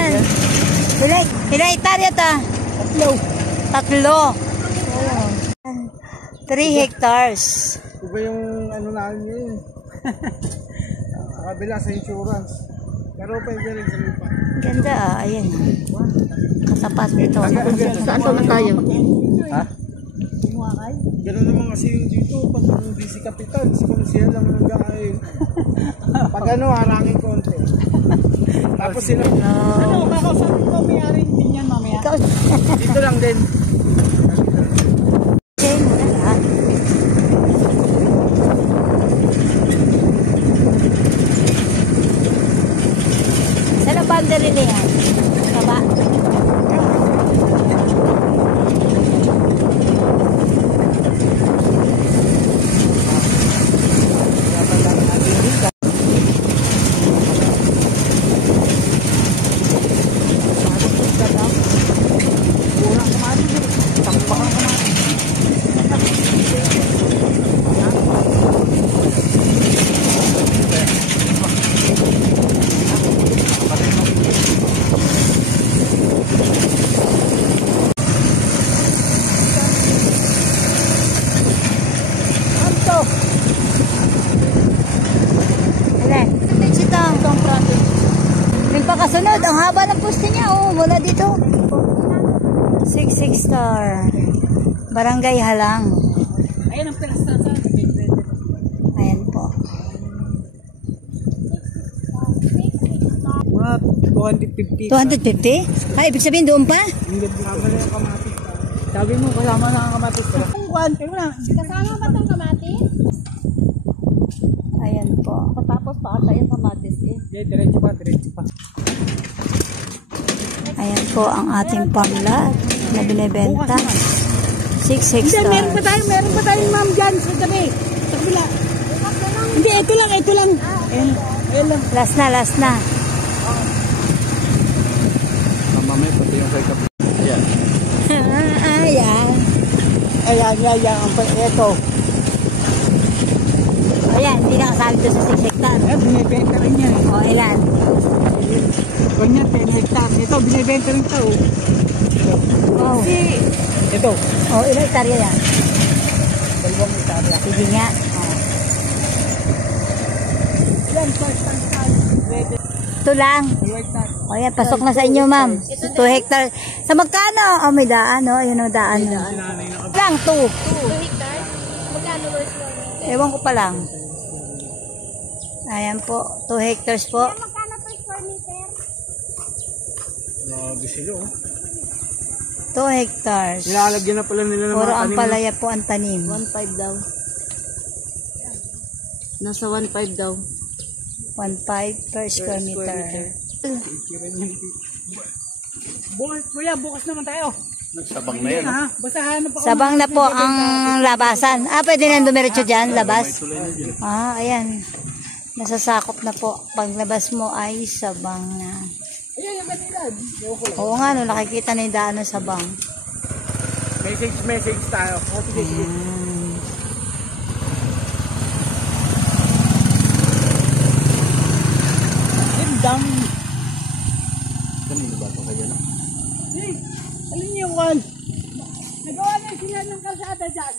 Ayan. Ilang hektarya ta? Tatlo. 3 hectares. Iba yung ano namin yun. Kabila sa insurance. Pero pwede rin sa lupa. Ganda ayan. Katapat dito. Saan to na tayo? Ha? Gano'n naman kasi yung dito. Pag hindi si Kapitan, si Konsiya lang nag-aay. Pag ano, harangin konti. Tapos sila. Ano, kakausapin ko may-ari din yan mamaya. Dito lang din. Saan ang boundary na yan? Baba? Kasunod, ang haba ng poste niya, oh, mula dito. 66 star. Barangay Halang. Ayan ang pinasta sa ayan po. Mga 250. 250? Ah, ibig sabihin doon pa? Hindi kasama na yung kamatis. Sabi mo, kasama na ang kamatis. Kasama ba itong kamatis? Ayan po. Tapos pa ata yung kamatis eh. Diretso pa, diretso pa. Ayan po ang ating panglat na binibenta. 6 Hindi, hectares. meron pa tayong ma'am dyan sa gabi. Sa kabila. Hindi, ito lang. Ayan lang. Last na. Mamamay, pati yung kay Kapitan. Ayan. Ayan. Ito. Ayan, hindi na kasali doon sa 6 hectares. Binibenta rin yan. O, ilan? Ganyan, 10 hectares. Ito, binibenta rin ito. Oh. Ito. Oh, ilang hektarya yan? 2 hektarya. Sige nga. Oh. Yan, first time. Ito lang. 2 hektarya. O yan, pasok na sa inyo, ma'am. 2 hectares. Sa magkano? Oh, may daan, oh. Ayun, oh, daan. Lang, 2. 2 hectares? Magkano worth mo? Ewan ko pa lang. Ayan po, 2 hectares po. Magkano per square meter? Grabe sila, oh. 2 hectares. Nilalagyan na pala nila ng Puro mga ang tanim. palaya po ang tanim. 1.5 daw. Nasa 1.5 daw. 1.5 per square meter. Bukas naman tayo. Sabang na yan. Ha? Basta hanap ako. Sabang na po ang labasan. Ah, pwede na dumiretso dyan, labas? Ah, ayan. Nasasakop na po. Paglabas mo ay sabang na. Ayan yung kanilad. Oo nga, no, nakikita na yung daan ng sabang. Message tayo. Dam. Kanino ba ito kaya na? Hey, alin niyo yan? Nagawa na sila ng kalsada dyan.